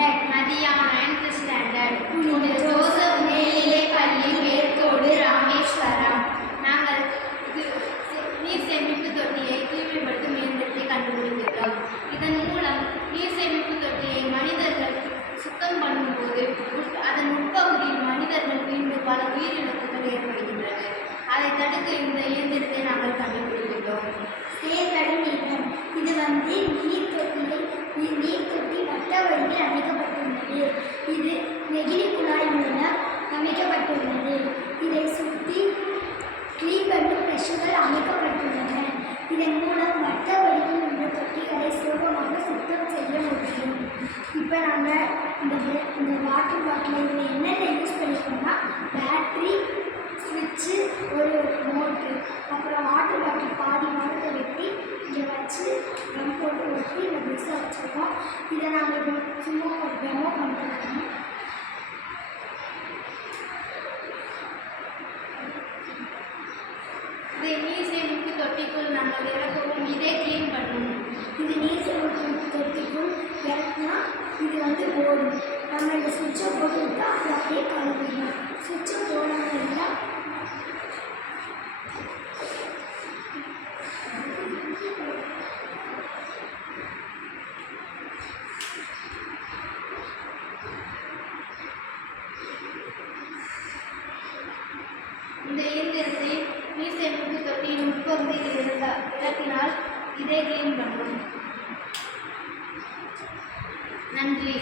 Standard. மதியா 9th standard. புனித Joseph மேல்நிலை பள்ளி, மேற்கோடு, ராமேஸ்வரம். நாங்கள் நீர் சேமிப்பு தொட்டியை தூய்மைப்படுத்தும் இயந்திரத்தை கண்டுபிடித்துள்ளோம். இதன் மூலம் நீர் சேமிப்பு தொட்டியை மனிதர்கள் சுத்தம் பண்ணும்போது அதன் உட்பகுதியில் மனிதர்கள் வீழ்ந்து பல உயிரிழப்புகள் ஏற்படுகின்றன. அதை தடுக்க இந்த இயந்திரத்தை நாங்கள் கண்டுபிடித்துள்ளோம். செயல்படும் இயந்திரம். இது நீர் தொட்டி வட்ட வடிவில் அமைக்கப்பட்டுள்ளது. இது நெகிழி குழாய் மூலம் அமைக்கப்பட்டுள்ளது. இதை சுற்றி கிளீபண்டு பிரஷுகள் அமைக்கப்பட்டுள்ளன. இதன் மூலம் வட்ட வடிவில் உள்ள தொட்டிகளை சுலபமாக சுத்தம் செய்ய முடியும். இப்போ நாங்கள் இந்த வாட்டர் பாட்டில் இதில் என்னென்ன யூஸ் பண்ணிக்கோம்னா பேட்ரி, ஸ்விட்சு, ஒரு மோட்ரு, அப்புறம் வாட்டர் பாட்டில் பாதி மரத்தை வெட்டி இங்கே வச்சு கம் போட்டு ஒட்டி இந்த பெருசாக வச்சுருக்கோம். இதை நாங்கள் இப்போ சும்மா ஒரு டெமோ பண்ணுறோம். இதை நீர் சேமிப்பு தொட்டிக்குள் நாங்கள் இறக்கவும் இதே க்ளீன் பண்ணணும். இது நீர் சேமிப்பு தொட்டிக்குள் இறக்குனா இது ஓடும். நம்ம இந்த சுவிட்சை போட்டு விட்டால் அது அப்படியே கழுவிடணும். சுவிட்சை போடாமல் இருந்தால் இந்த இயந்திரத்தை நீர் சேமிப்பு தொட்டியின் உட்பகுதியில் இறக்கினால் இதே க்ளீன் பண்ணும். நன்றி.